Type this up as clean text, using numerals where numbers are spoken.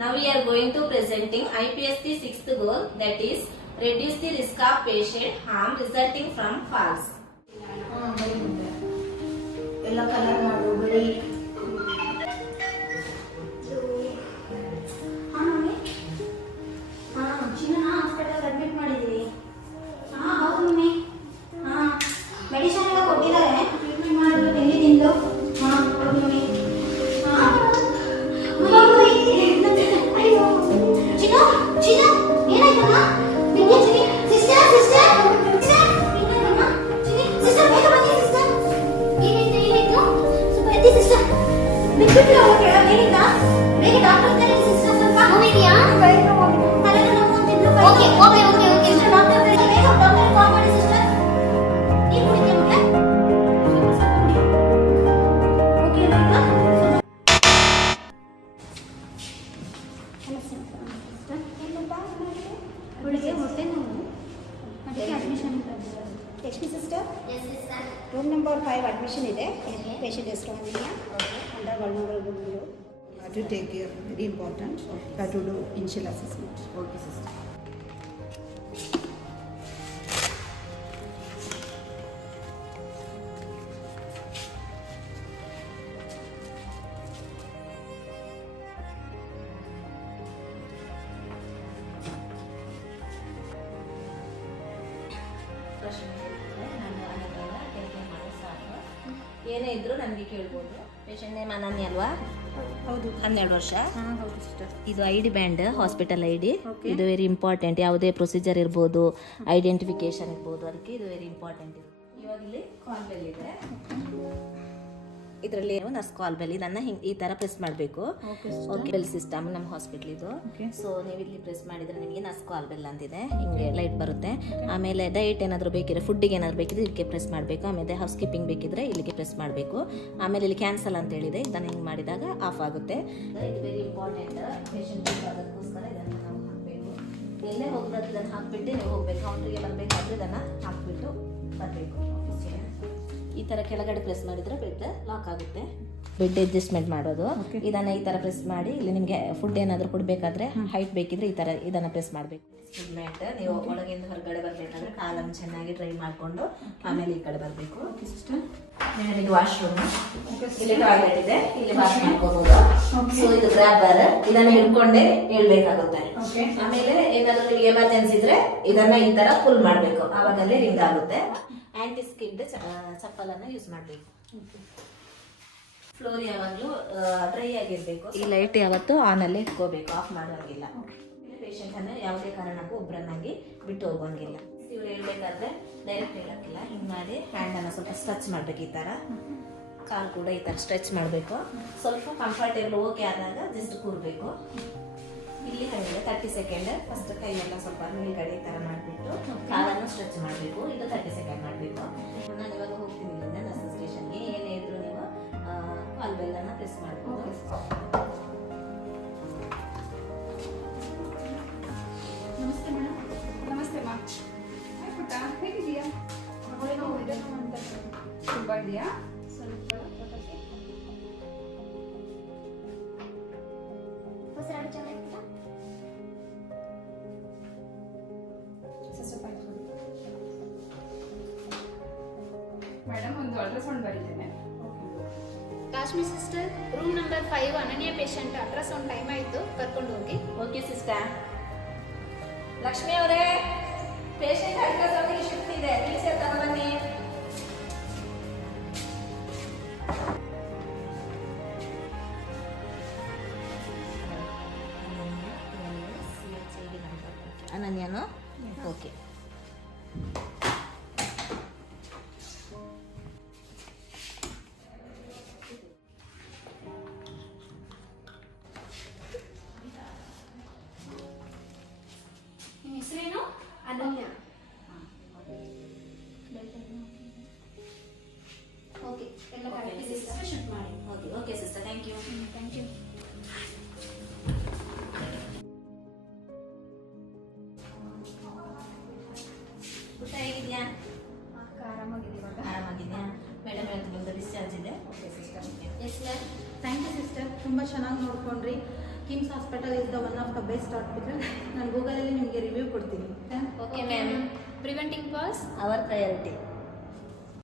Now we are going to presenting IPSC 6th goal, that is reduce the risk of patient harm resulting from falls. ಎಲ್ಲ colour ಮಾಡು ಬರೀ ಚಿನ್ನ hospital admit ಮಾಡಿದ್ವಿ. ಹೌದು mummy. Medicine ಎಲ್ಲ ಕೊಟ್ಟಿದ್ದಾರೆ, treatment ಮಾಡಿದ್ರು ಎಲ್ಲಿಂದು. ಹೌದು ಮಮ್ಮಿ. ಅಯ್ಯೋ ಚಿನ್ನ ಚಿನ್ನ ಏನಾಯ್ತಮ್ಮ? ವಿದ್ಯಾ ಚಿನ್ನಿ ಸಿಸ್ಟರ್ ಸಿಸ್ಟರ್ ಏನಾಯ್ತಮ್ಮ? ಚಿನ್ನಿ ಸಿಸ್ಟರ್ ಬೇಗ ಬನ್ನಿ ಸಿಸ್ಟರ್. ಏನಾಯ್ತು ಸ್ವಲ್ಪ ಎತ್ತಿ ಸಿಸ್ಟರ್. ಬಿಟ್ಬಿಟ್ಟು ಹೋಗಿ ಏನಿಲ್ಲ ಬೇಗ ಡಾಕ್ಟರ್ ಕರೀರಿ ಸಿಸ್ಟರ್. ಸ್ವಲ್ಪ ನೋವಿದೆಯಾ? ಬೇಗ ಹೋಗಿ ತಲೆಗೆ ನೋವು ಅಂತಿದ್ರು. Okay okay okay okay sister doctor ಬೇಗ ಡಾಕ್ಟರ್ ಕಾಲ್ ಮಾಡಿ ಸಿಸ್ಟರ್. ಏನು ಕುಡಿತೀಯ ಮಗ? ಓಕೆ ಬೇಗ ಹುಡುಗಿ ಹೊಟ್ಟೆ ನೋವು ಅದಕ್ಕೆ admission HP sister, Yes, sister. room number 5 admission ಇದೆ. Patient is strong ಇದೆಯಾ? Under vulnerable below. To take care, very important. To do initial assessment. Okay, sister. ಏನೇ ಇದ್ರು ನನಗೆ ಕೇಳ್ಬೋದು. ಪೇಷಂಟ್ ನೇಮ್ ಅನನ್ಯ ಅಲ್ವಾ? ಹೌದು. 12 ವರ್ಷ. ಹೌದು ಸಿಸ್ಟರ್. ಇದು ID ಬ್ಯಾಂಡ್, ಹಾಸ್ಪಿಟಲ್ ID. ಇದು ವೆರಿ ಇಂಪಾರ್ಟೆಂಟ್. ಯಾವುದೇ ಪ್ರೊಸೀಜರ್ ಇರ್ಬೋದು, ಐಡೆಂಟಿಫಿಕೇಶನ್ ಇರ್ಬೋದು, ಅದಕ್ಕೆ ಇದು ವೆರಿ ಇಂಪಾರ್ಟೆಂಟ್. ಇವಾಗ ಇಲ್ಲಿ ಕಾಲ್ ಬೆಲ್ ಇದೆ. ಇದರಲ್ಲಿ ನರ್ಸ್ ಕಾಲ್ ಬೆಲ್ ಇದನ್ನ ಈ ತರ ಪ್ರೆಸ್ ಮಾಡಬೇಕು. ಓಕೆ, ಬೆಲ್ ಸಿಸ್ಟಮ್ ನಮ್ಮ ಹಾಸ್ಪಿಟಲ್ ಇದು. ಸೊ ನೀವು ಇಲ್ಲಿ ಪ್ರೆಸ್ ಮಾಡಿದ್ರೆ ನಿಮಗೆ ನರ್ಸ್ ಕಾಲ್ ಬೆಲ್ ಅಂತಿದೆ, ಹಿಂಗೆ ಲೈಟ್ ಬರುತ್ತೆ. ಆಮೇಲೆ ಡಯಟ್ ಏನಾದರೂ ಬೇಕಿದ್ರೆ, ಫುಡ್ಡಿಗೆ ಏನಾದರೂ ಬೇಕಿದ್ರೆ ಇದಕ್ಕೆ ಪ್ರೆಸ್ ಮಾಡಬೇಕು. ಆಮೇಲೆ ಹೌಸ್ ಕೀಪಿಂಗ್ ಬೇಕಿದ್ರೆ ಇಲ್ಲಿಗೆ ಪ್ರೆಸ್ ಮಾಡಬೇಕು. ಆಮೇಲೆ ಇಲ್ಲಿ ಕ್ಯಾನ್ಸಲ್ ಅಂತ ಹೇಳಿದೆ, ಇದನ್ನು ಹಿಂಗೆ ಮಾಡಿದಾಗ ಆಫ್ ಆಗುತ್ತೆ. ಇದು ವೆರಿ ಇಂಪಾರ್ಟೆಂಟ್. ಪೇಷಂಟ್ ಅದಕ್ಕೋಸ್ಕರ ಇದನ್ನು ನಾವು ಹಾಕಬೇಕು. ಎಲ್ಲೇ ಹೋಗ್ಬೇಕು ಇದನ್ನು ಹಾಕ್ಬಿಟ್ಟು ನೀವು ಹೋಗ್ಬೇಕು. ಕೌಂಟ್ರಿಗೆ ಬರಬೇಕಾದ್ರೆ ಇದನ್ನು ಹಾಕ್ಬಿಟ್ಟು ಬರಬೇಕು. ಈ ತರ ಕೆಳಗಡೆ ಪ್ರೆಸ್ ಮಾಡಿದ್ರೆ ಬೆಡ್ ಲಾಕ್ ಆಗುತ್ತೆ. ಬೆಡ್ ಅಡ್ಜಸ್ಟ್ಮೆಂಟ್ ಮಾಡೋದು ಇದನ್ನ ಈ ತರ ಪ್ರೆಸ್ ಮಾಡಿ, ಇಲ್ಲಿ ನಿಮಗೆ ಫುಡ್ ಏನಾದರೂ ಕೊಡಬೇಕಾದ್ರೆ ಹೈಟ್ ಬೇಕಿದ್ರೆ ಈ ತರ ಇದನ್ನ ಪ್ರೆಸ್ ಮಾಡಬೇಕು. ಮ್ಯಾಟ್ ನೀವು ಒಳಗಿಂದ ಹೊರಗಡೆ ಬರಬೇಕಾದ್ರೆ ಕಾಲನ್ನು ಚೆನ್ನಾಗಿ ಡ್ರೈ ಮಾಡಿಕೊಂಡು ಆಮೇಲೆ ಈ ಕಡೆ ಬರಬೇಕು. ಇದು ವಾಶ್ರೂಮ್, ಇಲ್ಲಿ ಟಾಯ್ಲೆಟ್ ಇದೆ, ಇಲ್ಲಿ ವಾಶ್ ಮಾಡ್ಕೋಬಹುದು. ಸೊ ಇದು ಗ್ರಾಬರ್, ಇದನ್ನ ಹಿಡ್ಕೊಂಡೆ ಹೇಳ್ಬೇಕಾಗುತ್ತೆ. ಆಮೇಲೆ ಏನಾದರೂ ನಿಮಗೆ ಎಮರ್ಜೆನ್ಸಿ ಇದ್ರೆ ಇದನ್ನ ಈ ತರ ಫುಲ್ ಮಾಡಬೇಕು, ಆವಾಗಲೇ ರಿಂಗ್ ಆಗುತ್ತೆ. ಆಂಟಿ ಸ್ಕಿಡ್ ಚಪ್ಪಲನ್ನು ಯೂಸ್ ಮಾಡಬೇಕು. ಫ್ಲೋರ್ ಯಾವಾಗಲೂ ಡ್ರೈ ಆಗಿರಬೇಕು. ಈ ಲೈಟ್ ಯಾವತ್ತೂ ಆನ್ ಅಲ್ಲೇ ಇಟ್ಕೋಬೇಕು, ಆಫ್ ಮಾಡೋಂಗಿಲ್ಲ. ಪೇಷಂಟ್ ಅನ್ನು ಯಾವುದೇ ಕಾರಣಕ್ಕೂ ಒಬ್ಬರನ್ನಾಗಿ ಬಿಟ್ಟು ಹೋಗೋಂಗಿಲ್ಲ. ಇವ್ರು ಹೇಳ್ಬೇಕಾದ್ರೆ ಡೈರೆಕ್ಟ್ ಹೇಳಕ್ಕಿಲ್ಲ, ಹಿಂಗೆ ಮಾಡಿ ಹ್ಯಾಂಡನ್ನು ಸ್ವಲ್ಪ ಸ್ಟ್ರೆಚ್ ಮಾಡ್ಬೇಕು. ಈ ಥರ ಕಾಲು ಕೂಡ ಈ ಥರ ಸ್ಟ್ರೆಚ್ ಮಾಡಬೇಕು. ಸ್ವಲ್ಪ ಕಂಫರ್ಟೇಬಲ್ ಓಕೆ ಆದಾಗ ಜಸ್ಟ್ ಕೂರಬೇಕು. ಇಲ್ಲಿ ಹಾಗೆ 30 ಸೆಕೆಂಡ್ ಫಸ್ಟ್ ಕೈಯೆಲ್ಲ ಸ್ವಲ್ಪ ಮೇಲ್ಗಡೆ ಈ ಥರ ಮಾಡಿಬಿಟ್ಟು ಕಾಲನ್ನು ಸ್ಟ್ರೆಚ್ ಮಾಡಬೇಕು. ಇದು 30 ಸೆಕೆಂಡ್ ಮಾಡಬೇಕು. ನಾನು ಇವಾಗ ಹೋಗ್ತೀನಿ ಇಲ್ಲಿಂದ ನರ್ಸ್ ಸ್ಟೇಷನ್ಗೆ. ಏನೇ ಇದ್ರು ನೀವು ಕಾಲ್ ಬೆಲ್ಲನ್ನು ಪ್ರೆಸ್ ಮಾಡಬೇಕು. ನಮಸ್ತೆ ಮೇಡಮ್. ನಮಸ್ತೆ ಮಾ. ಹಾಯ್ ಪುಟ್ಟ, ಹೇಗಿದೆಯಾ? ತುಂಬ ಇದೆಯಾ? ಸ್ವಲ್ಪ ಮೇಡಮ್ ಒಂದು ಅಲ್ಟ್ರಾಸೌಂಡ್ ಬರೀತೇನೆ. Kashmir sister, room number 5 Ananya patient ultrasound time ಆಯಿತು, ಕರ್ಕೊಂಡು ಹೋಗಿ. Okay sister. ಲಕ್ಷ್ಮಿ ಅವರೇ, ಪೇಷಂಟ್ ಅಲ್ಟ್ರಾಸೌಂಡ್ಗೆ ಶಿಫ್ಟ್ ಇದೆ, ವೀಲ್ಚೇರ್ ತಗೊಬನ್ನಿ. ಅನನ್ಯನೋ? ಓಕೆ. ನಿಮ್ಮ ಹೆಸರೇನು? ಅನನ್ಯ. ಓಕೆ, ಎಲ್ಲ ಕರೆಕ್ಟ್ ಇದೆ. ಶಿಫ್ಟ್ ಮಾಡಿ. Okay okay sister, thank you. Thank you. ಊಟ ಹೇಗಿದೆಯಾ? ಆರಾಮಾಗಿದೆ ಇವಾಗ. ಆರಾಮಾಗಿದೆಯಾ? ಮೇಡಮ್ ಹೇಳ್ತಿದ್ದು ಡಿಸ್ಚಾರ್ಜ್ ಇದೆ. Okay sister. Yes sir. Thank you sister, ತುಂಬ ಚೆನ್ನಾಗಿ ನೋಡ್ಕೊಂಡ್ರಿ. KIMS hospital is the one of the best hospital. ನಾನು ಗೂಗಲಲ್ಲಿ ನಿಮಗೆ ರಿವ್ಯೂ ಕೊಡ್ತೀನಿ. Okay ma'am. Preventing cause our priority.